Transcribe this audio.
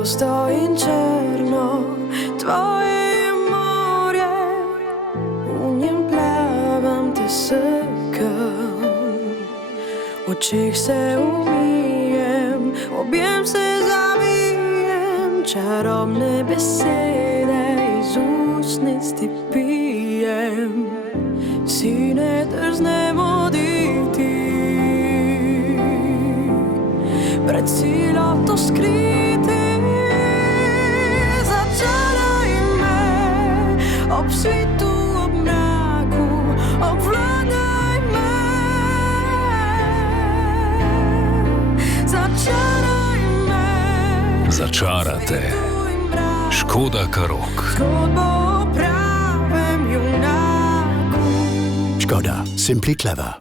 pusto in črno, tvoje je morje, v njem plavam, te sekam. V očeh se umijem, objem se zavijem, čarobne besede iz ustnic ti pijem. Si ne drznem oditi, pred silo to skriti. Začaraj me ob svitu, ob mraku, obvladaj me. Začaraj me. Začarate. Škoda Karok. Zgodbo o pravem junaku. Škoda. Simply clever.